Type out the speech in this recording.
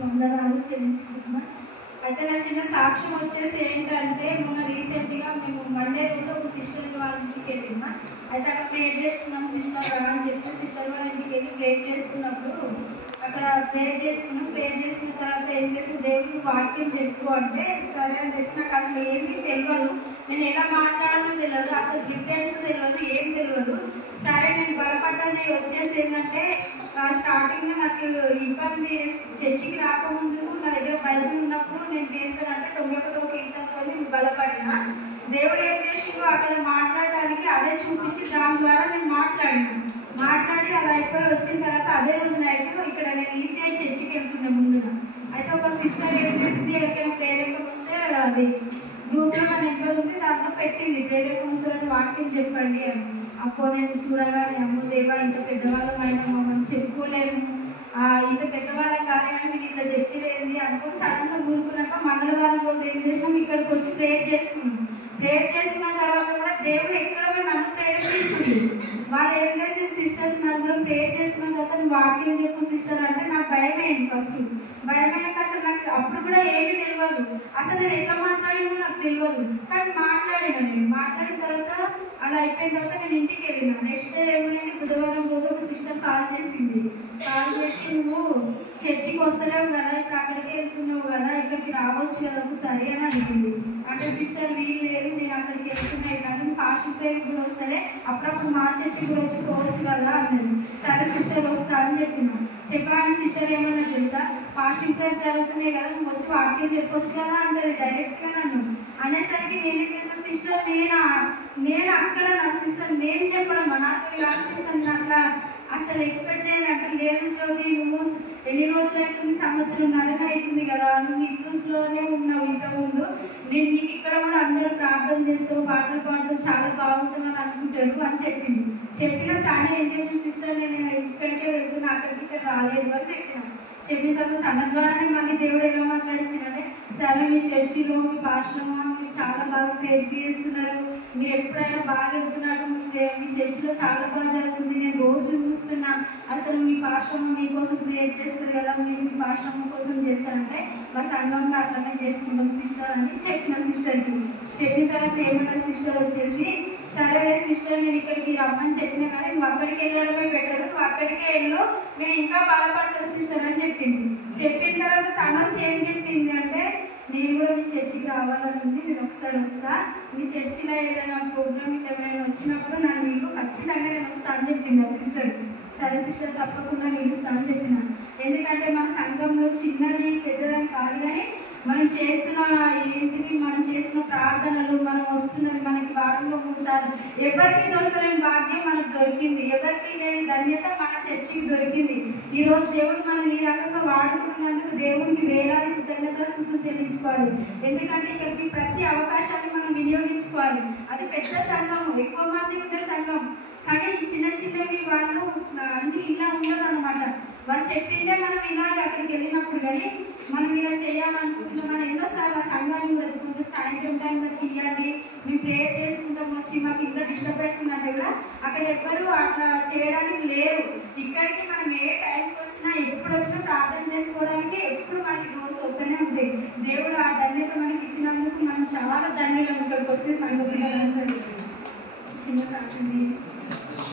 వందనాలు చెల్లించుకుంటున్నా. అయితే నా చిన్న సాక్ష్యం వచ్చేసి ఏంటంటే, మొన్న రీసెంట్గా మేము మండే రోజు ఒక సిస్టర్ వాళ్ళ ఇంటికి వెళ్ళినా. అయితే అక్కడ ప్రేర్ చేసుకున్నాం సిస్టర్ అని చెప్పి సిస్టర్ వాళ్ళ ఇంటికి వెళ్ళి ప్రేర్ చేసుకున్నప్పుడు అక్కడ ప్రేర్ చేసుకున్న తర్వాత ఏం చేసి దేవుడు వాక్యం చెప్పు అంటే సరే అని చెప్పి నాకు అసలు ఏమీ తెలియదు, నేను ఎలా మాట్లాడడం తెలియదు, అసలు ప్రిపేర్స్ తెలియదు, ఏం తెలియదు. సరే నేను బలపడ్డది వచ్చేసి ఏంటంటే స్టార్టింగ్లో నాకు ఇబ్బంది, చర్చికి రాకముందు నా దగ్గర బైబిల్ ఉన్నప్పుడు నేను దేంతో అంటే 91 కీర్తనతో బలపడినా. దేవుడు ఏం చేసిందో అక్కడ మాట్లాడడానికి అదే చూపించి దాని ద్వారా నేను మాట్లాడి అది అయిపోయి వచ్చిన తర్వాత అదే రోజు నైట్ ఇక్కడ నేను ఈసీఐ చర్చికి వెళ్తున్నా ముందుగా. అయితే ఒక సిస్టర్ ఏం చేసింది, ఎవరికైనా ప్రేరేపణ వస్తే అది గ్రూప్లో మన నెంబర్ ఉంది, దాంట్లో పెట్టింది ప్రేరేపణ వస్తే వాక్యం చెప్పండి అని. అప్పుడు నేను చూడగా అమ్మ దేవా ఇంత పెద్దవాళ్ళం అయినా మనం చెప్పుకోలేము, ఇంత పెద్దవాళ్ళం కాదు కానీ మీరు ఇట్లా చెప్పేది అనుకుని సడన్గా కూరుకున్నాక మంగళవారం రోజు ఏం చేసినాం, ఇక్కడికి వచ్చి ప్రేయర్ చేసుకున్న తర్వాత కూడా దేవుడు ఎక్కడ నన్ను ప్రేరేపిస్తుంది. వాళ్ళు ఏం చేసి సిస్టర్స్ నలుగురు ప్రేయర్ చేసుకున్న తర్వాత నువ్వు వాక్యం చెప్పు సిస్టర్ అంటే నాకు భయమైంది. ఫస్ట్ భయమైనాక అసలు నాకు అప్పుడు కూడా ఏమీ తెలియదు, అసలు నేను ఎట్లా మాట్లాడినా నాకు తెలియదు. కానీ మాట్లాడిన తర్వాత అది అయిపోయిన తర్వాత నేను ఇంటికి వెళ్ళిన. నెక్స్ట్ డే ఏమైంది, బుధవారం రోజు ఒక సిస్టర్ కాల్ చేసి నువ్వు చర్చికి వస్తలేవు కదా, ఇప్పుడు అక్కడికి వెళ్తున్నావు కదా, ఇక్కడికి రావచ్చు కదా సరే అని అడిగింది. అంటే సిస్టర్ వీలు లేదు, నేను అక్కడికి వెళ్తున్నా ఇట్లా ఫాస్ట్ ప్రేయర్ కూడా వస్తలే, అప్పుడప్పుడు మా చర్చికి కూడా వచ్చి పోవచ్చు కదా అన్నది. సరే సిస్టర్ వస్తా అని చెప్పాను. సిస్టర్ ఏమన్నా తెలుసా, ఫాస్టింగ్ ప్రేయర్ జరుగుతున్నాయి కదా, నువ్వు వచ్చి వాక్యం చెప్పొచ్చు కదా అంటది డైరెక్ట్గా నన్ను. అనేసరికి నేనేం చేసిన సిస్టర్ నేను అక్కడ నా సిస్టర్ నేను చెప్పడం నాకు కాదు సిస్టర్, నాకు అసలు ఎక్స్పెక్ట్ చేయాలంటే లేదు జ్యోతి, నువ్వు ఎన్ని రోజులు అవుతుంది, సంవత్సరంన్నరగా అవుతుంది కదా, నువ్వు హిందూస్లోనే ఉన్నావు ఇంతకుముందు, నేను నీకు ఇక్కడ కూడా అందరూ ప్రార్థన చేస్తావు, పాటలు పాడుతూ చాలా బాగుంటుందని అనుకుంటారు అని చెప్పిన తానే ఏం చేసిన సిస్టర్ నేను ఇక్కడికే వెళ్తున్నా, అక్కడికి ఇక్కడ రాలేదు అని చెప్పిన తర్వాత తన ద్వారానే మళ్ళీ దేవుడు ఎలా మాట్లాడించాడంటే, సరే మీ చర్చిలో మీ భాషలో మీరు చాలా బాగా ప్రేస్ చేస్తున్నారు, మీరు ఎప్పుడైనా బాగా వెళ్తున్నారు, మీ చర్చిలో చాలా బాగా జరుగుతుంది, నేను రోజు చూస్తున్నా, అసలు మీ పాశ్రమం మీకోసం ప్రేర్ చేస్తారు కదా, మీరు మీ పాశ్రమం కోసం చేస్తారంటే మా సంఘంలో అట్లనే చేసుకుంటాం సిస్టర్ అని చెప్పిన తర్వాత ఏమన్నా సిస్టర్ వచ్చేసి సరే సిస్టర్ నేను ఇక్కడికి రమ్మని చెప్పినా కానీ నువ్వు అక్కడికి వెళ్ళడమే బెటర్, నువ్వు అక్కడికే వెళ్ళు, మీరు ఇంకా బలపడతారు సిస్టర్ అని చెప్పిన తర్వాత తను ఏం చెప్పింది అంటే, నేను కూడా మీ చర్చికి రావాలని ఉంది, నేను ఒకసారి వస్తా, మీ చర్చిలో ఏదైనా ప్రోగ్రామ్ ఎవరైనా వచ్చినప్పుడు నన్ను నీకు ఖచ్చితంగా నేను వస్తా అని చెప్పింది ఆ సిస్టర్. సరే సిస్టర్ తప్పకుండా నిలుస్తా అని చెప్పిన. ఎందుకంటే మన సంఘంలో చిన్నది పెద్దదని కాదు కానీ మనం చేస్తున్న ప్రార్థనలు, మనం వస్తున్నది మనకి వారంలో 3 సార్లు ఎవరికి దొరకలేని భాగ్యం మనకు దొరికింది, ఎవరికి లేని ధన్యత మన చర్చికి దొరికింది. ఈరోజు దేవుడు మనం ఈ రకంగా వాడుకున్నందుకు దేవుడికి వేలాది కృతజ్ఞతాస్తుతులు చెల్లించుకోవాలి. ఎందుకంటే ఇక్కడికి ప్రతి అవకాశాన్ని మనం వినియోగించుకోవాలి. అది పెద్ద సంఘం, ఎక్కువ మంది ఉండే సంఘం, కానీ చిన్నవి వాళ్ళు అన్ని ఇలా ఉండదు అనమాట. వాళ్ళు చెప్పిందే మనం వినాలి అక్కడికి వెళ్ళినప్పుడు. కానీ మనం ఇలా చేయాలనుకుంటున్నాం, మనం ఎన్నోసార్లు ఆ సంఘాన్ని కొంచెం సాయంత్రం టైంలో తీయండి, మేము ప్రేయర్ చేసుకుంటాం వచ్చి మాకు ఇంట్లో డిస్టర్బ్ అవుతుందంటే కూడా అక్కడ ఎవ్వరూ అట్లా చేయడానికి లేరు. ఇక్కడికి మనం ఏ టైంకి వచ్చినా ఎప్పుడు వచ్చినా ప్రార్థన చేసుకోవడానికి ఎప్పుడు మనకి డోర్స్ ఓపెన్ ఉంటాయి. దేవుడు ఆ ధన్యత మనకి ఇచ్చినందుకు మనం చాలా ధన్యులం ఇక్కడికి వచ్చే సంఘం చిన్న సాక్షి.